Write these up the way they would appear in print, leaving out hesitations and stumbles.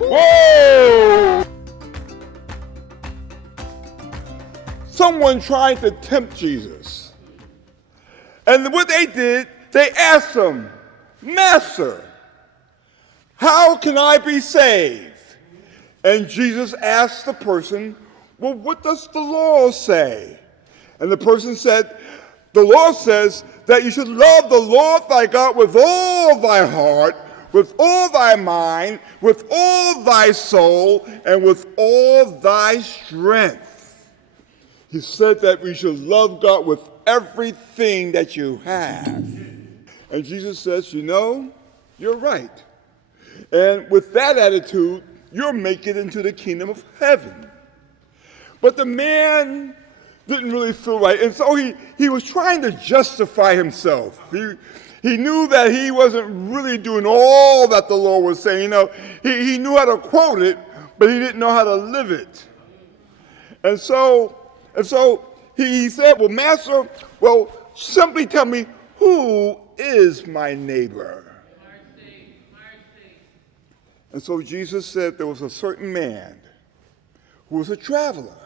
Whoa! Someone tried to tempt Jesus. And what they did, they asked him, Master, how can I be saved? And Jesus asked the person, well, what does the law say? And the person said, the law says that you should love the Lord thy God with all thy heart, with all thy mind, with all thy soul, and with all thy strength. He said that we should love God with everything that you have. And Jesus says, you know, you're right. And with that attitude, you'll make it into the kingdom of heaven. But the man didn't really feel right. And so he was trying to justify himself. He knew that he wasn't really doing all that the Lord was saying. You know, he knew how to quote it, but he didn't know how to live it. And so he said, well, Master, well, simply tell me, who is my neighbor? And so Jesus said there was a certain man who was a traveler.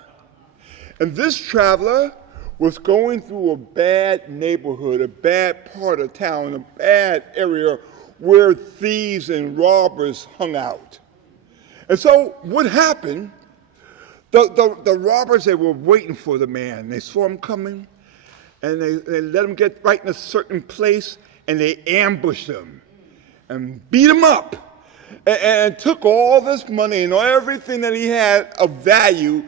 And this traveler was going through a bad neighborhood, a bad part of town, a bad area where thieves and robbers hung out. And so what happened, the robbers, they were waiting for the man. They saw him coming, and they let him get right in a certain place, and they ambushed him and beat him up and took all this money and everything that he had of value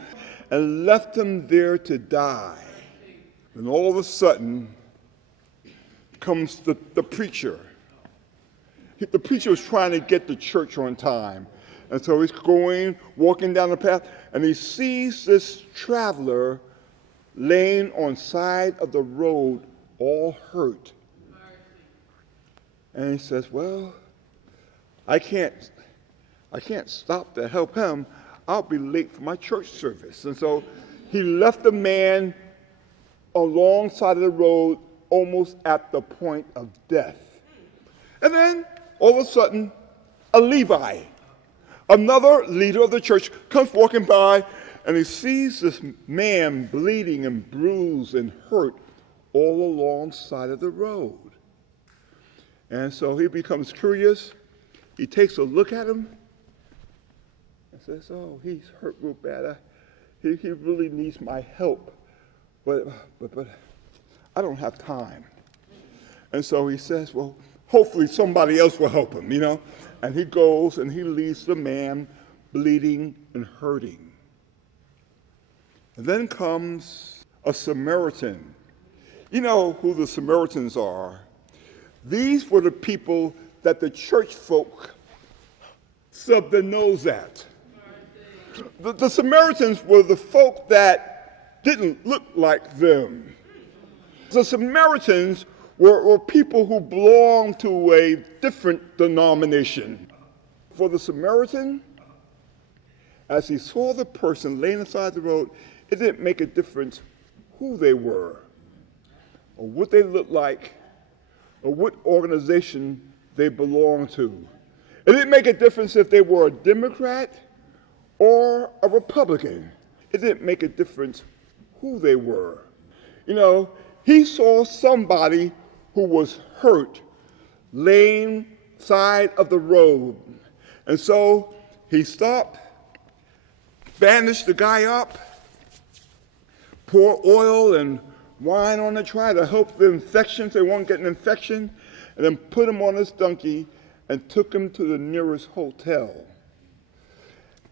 and left him there to die. And all of a sudden comes the preacher. The preacher was trying to get to church on time. And so he's walking down the path, and he sees this traveler laying on side of the road, all hurt. And he says, well, I can't stop to help him. I'll be late for my church service. And so he left the man alongside of the road, almost at the point of death. And then, all of a sudden, a Levi, another leader of the church, comes walking by, and he sees this man bleeding and bruised and hurt all alongside of the road. And so he becomes curious. He takes a look at him and says, oh, he's hurt real bad. He really needs my help. But I don't have time. And so he says, well, hopefully somebody else will help him, you know. And he goes and he leaves the man bleeding and hurting. And then comes a Samaritan. You know who the Samaritans are. These were the people that the church folk stubbed their nose at. The Samaritans were the folk that didn't look like them. The Samaritans were people who belonged to a different denomination. For the Samaritan, as he saw the person laying aside the road, it didn't make a difference who they were, or what they looked like, or what organization they belonged to. It didn't make a difference if they were a Democrat or a Republican. It didn't make a difference who they were. You know, he saw somebody who was hurt laying side of the road. And so he stopped, bandaged the guy up, pour oil and wine on it, try to help the infection so they won't get an infection, and then put him on his donkey and took him to the nearest hotel.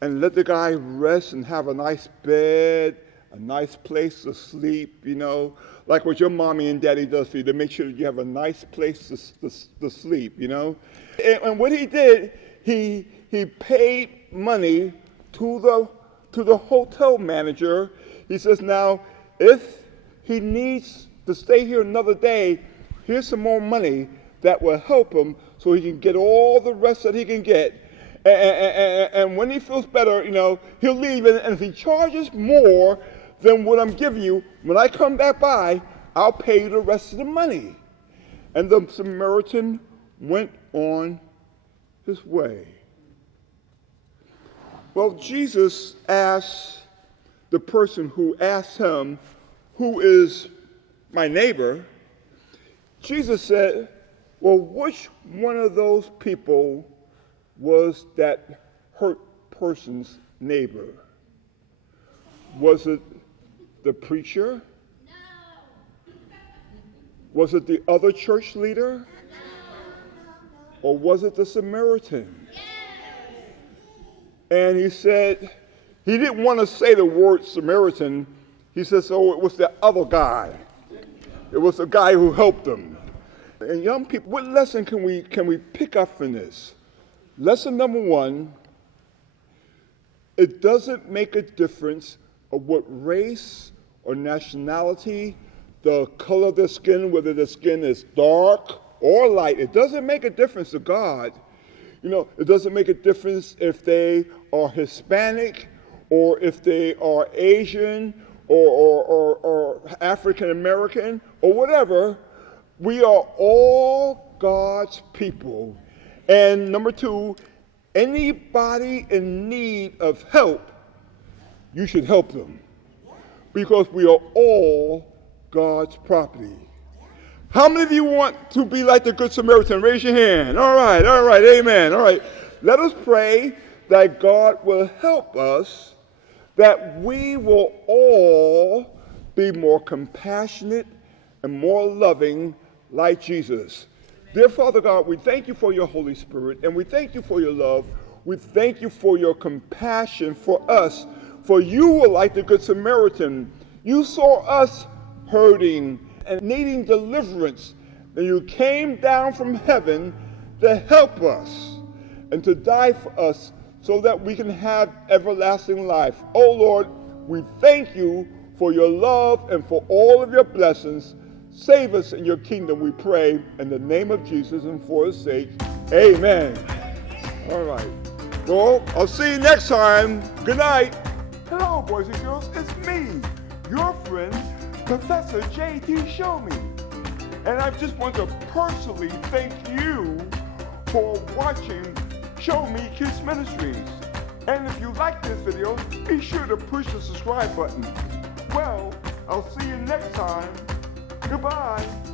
And let the guy rest and have a nice bed, a nice place to sleep, you know, like what your mommy and daddy does for you, to make sure that you have a nice place to sleep, you know. And what he did, he paid money to the hotel manager. He says, now, if he needs to stay here another day, here's some more money that will help him so he can get all the rest that he can get. And when he feels better, you know, he'll leave. And if he charges more than what I'm giving you, when I come back by, I'll pay you the rest of the money. And the Samaritan went on his way. Well, Jesus asked the person who asked him, "Who is my neighbor?" Jesus said, well, which one of those people was that hurt person's neighbor? Was it the preacher? No. Was it the other church leader? No. Or was it the Samaritan? Yes. And he said, he didn't want to say the word Samaritan. He said, so it was the other guy. It was the guy who helped them. And young people, what lesson can we pick up from this? Lesson number one, it doesn't make a difference of what race or nationality, the color of their skin, whether their skin is dark or light. It doesn't make a difference to God. You know, it doesn't make a difference if they are Hispanic or if they are Asian or African American or whatever. We are all God's people. And number two, anybody in need of help, you should help them. Because we are all God's property. How many of you want to be like the Good Samaritan? Raise your hand. All right, amen. All right. Let us pray that God will help us, that we will all be more compassionate and more loving like Jesus. Dear Father God, we thank you for your Holy Spirit, and we thank you for your love. We thank you for your compassion for us, for you were like the Good Samaritan. You saw us hurting and needing deliverance, and you came down from heaven to help us and to die for us so that we can have everlasting life. Oh Lord, we thank you for your love and for all of your blessings. Save us in your kingdom, we pray, in the name of Jesus and for his sake. Amen. All right. Well, I'll see you next time. Good night. Hello, boys and girls. It's me, your friend, Professor J.D. Show Me. And I just want to personally thank you for watching Show Me Kids Ministries. And if you like this video, be sure to push the subscribe button. Well, I'll see you next time. Goodbye.